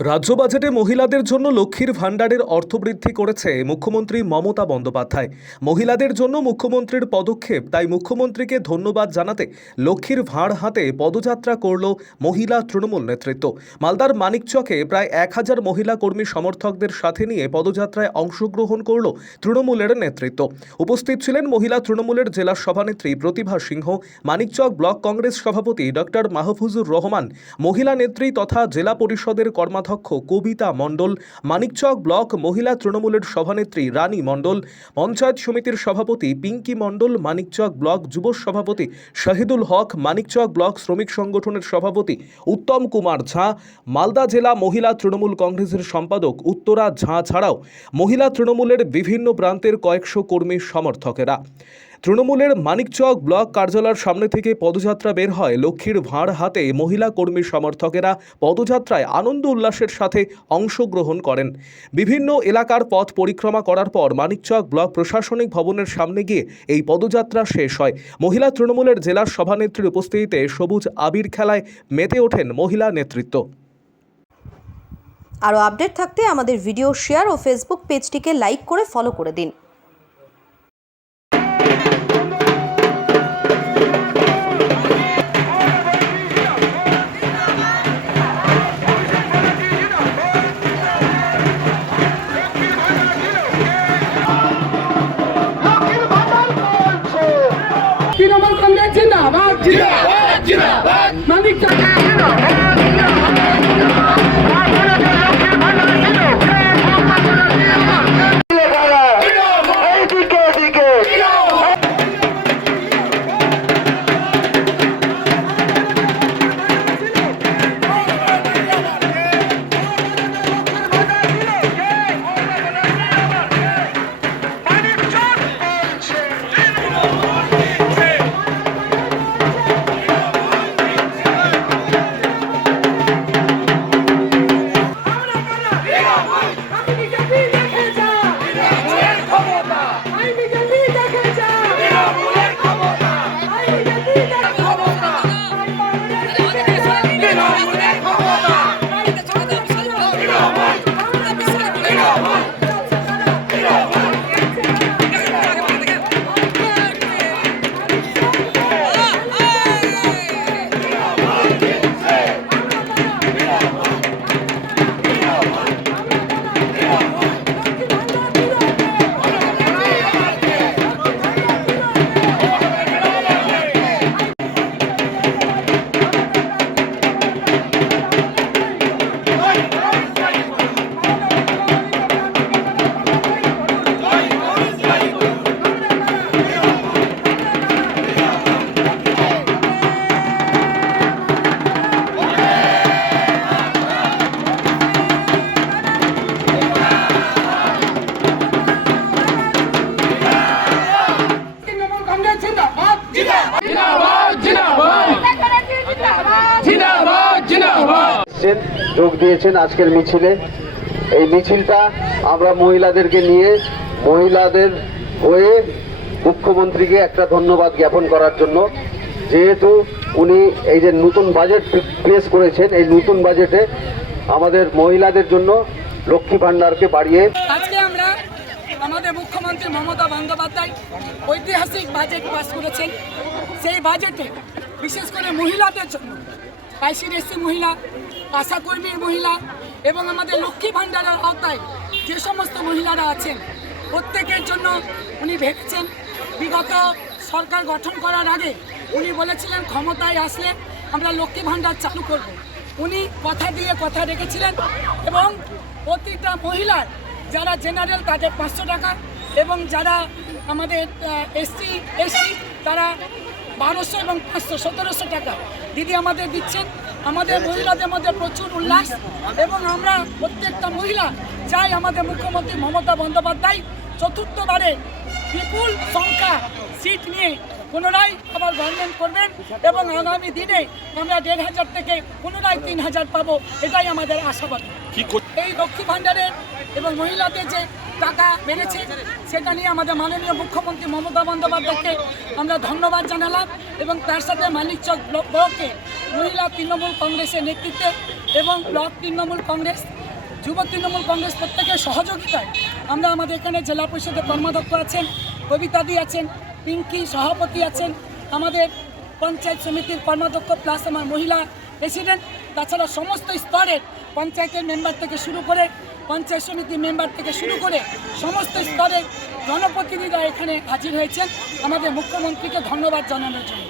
রাজ্য বাজেটে মহিলাদের জন্য লক্ষ্মীর ভাণ্ডারের অর্থ বৃদ্ধি করেছে মুখ্যমন্ত্রী মমতা বন্দ্যোপাধ্যায়। মহিলাদের জন্য মুখ্যমন্ত্রীর পদক্ষেপ, তাই মুখ্যমন্ত্রীকে ধন্যবাদ জানাতে লক্ষ্মীর ভাঁড় হাতে পদযাত্রা করল মহিলা তৃণমূল নেতৃত্ব। মালদার মানিকচকে প্রায় 1000 মহিলা কর্মী সমর্থকদের সাথে নিয়ে পদযাত্রায় অংশগ্রহণ করল তৃণমূলের নেতৃত্ব। উপস্থিত ছিলেন মহিলা তৃণমূলের জেলা সভানেত্রী প্রতিভা সিংহ, মানিকচক ব্লক কংগ্রেস সভাপতি ডক্টর মাহফুজুর রহমান, মহিলা নেত্রী তথা জেলা পরিষদের কর্মাধ্যক্ষ কবিতা মণ্ডল, মানিকচক ব্লক মহিলা তৃণমূলের সভানেত্রী রানী মণ্ডল, পঞ্চায়েত সমিতির সভাপতি পিঙ্কি মণ্ডল, মানিকচক ব্লক যুব সভাপতি শাহিদুল হক, মানিকচক ব্লক শ্রমিক সংগঠনের সভাপতি উত্তম কুমার ঝা, মালদা জেলা মহিলা তৃণমূল কংগ্রেসের সম্পাদক উত্তরা ঝা ছাড়াও মহিলা তৃণমূলের বিভিন্ন প্রান্তের কয়েকশো কর্মী সমর্থকেরা। তৃণমূলের মানিকচক ব্লক কার্যালয়ের সামনে থেকে পদযাত্রা বের হয় লক্ষ্মীর ভাঁড় হাতে। মহিলা কর্মী সমর্থকেরা পদযাত্রায় আনন্দ উল্লাসের সাথে অংশগ্রহণ করেন। বিভিন্ন এলাকার পথ পরিক্রমা করার পর মানিকচক ব্লক প্রশাসনিক ভবনের সামনে গিয়ে এই পদযাত্রা শেষ হয়। মহিলা তৃণমূলের জেলার সভানেত্রীর উপস্থিতিতে সবুজ আবির খেলায় মেতে ওঠেন মহিলা নেতৃত্ব। আরও আপডেট থাকতে আমাদের ভিডিও শেয়ার ও ফেসবুক পেজটিকে লাইক করে ফলো করে দিন। তৃণমূল কংগ্রেস জিন্দাবাদ, জিন্দাবাদ, জিন্দাবাদ। মানিকচক যোগ দিয়েছেন আজকের মিছিলে। এই মিছিলটা আমরা মহিলাদেরকে নিয়ে মহিলাদের হয়ে মুখ্যমন্ত্রীকে একটা ধন্যবাদ জ্ঞাপন করার জন্য, যেহেতু উনি এই যে নতুন বাজেট পেশ করেছেন, এই নতুন বাজেটে আমাদের মহিলাদের জন্য লক্ষ্মী ভাণ্ডারকে বাড়িয়ে আজকে আমরা আমাদের মুখ্যমন্ত্রী মমতা বন্দ্যোপাধ্যায় ঐতিহাসিক বাজেট পাস করেছেন। সেই বাজেটে বিশেষ করে মহিলাদের জন্য আইসিডিএস মহিলা, আশাকর্মীর মহিলা এবং আমাদের লক্ষ্মী ভাণ্ডারের আওতায় যে সমস্ত মহিলারা আছেন প্রত্যেকের জন্য উনি ভেবেছেন। বিগত সরকার গঠন করার আগে উনি বলেছিলেন ক্ষমতায় আসলে আমরা লক্ষ্মী ভাণ্ডার চালু করব। উনি কথা দিয়ে কথা রেখেছিলেন এবং প্রতিটা মহিলার যারা জেনারেল তাদের 500 টাকা এবং যারা আমাদের এসসি তারা 1200 এবং 500 1700 টাকা দিদি আমাদের দিচ্ছেন। আমাদের মহিলাদের মধ্যে প্রচুর উল্লাস এবং আমরা প্রত্যেকটা মহিলা চাই আমাদের মুখ্যমন্ত্রী মমতা বন্দ্যোপাধ্যায় চতুর্থবারে বিপুল সংখ্যা সিট নিয়ে পুনরায় আবার গভর্নমেন্ট করবেন এবং আগামী দিনে আমরা 1500 থেকে পুনরায় 3000 পাবো, এটাই আমাদের আশাবাদ। এই লক্ষ্মী ভাণ্ডারের এবং মহিলাদের যে টাকা বেড়েছে, সেটা নিয়ে আমাদের মাননীয় মুখ্যমন্ত্রী মমতা বন্দ্যোপাধ্যায়কে আমরা ধন্যবাদ জানালাম এবং তার সাথে মানিকচক ব্লকে মহিলা তৃণমূল কংগ্রেসের নেতৃত্বে এবং ব্লক তৃণমূল কংগ্রেস, যুব তৃণমূল কংগ্রেস প্রত্যেকের সহযোগিতায় আমরা আমাদের এখানে জেলা পরিষদের কর্মাধ্যক্ষ আছেন, কবিতাদি আছেন, পিঙ্কি সভাপতি আছেন, আমাদের পঞ্চায়েত সমিতির কর্মাধ্যক্ষ প্লাস আমার মহিলা প্রেসিডেন্ট, তাছাড়া সমস্ত স্তরের পঞ্চায়েতের মেম্বার থেকে শুরু করে পঞ্চায়েত সমিতির মেম্বার থেকে শুরু করে সমস্ত স্তরের জনপ্রতিনিধিরা এখানে হাজির হয়েছেন আমাদের মুখ্যমন্ত্রীকে ধন্যবাদ জানানোর জন্য।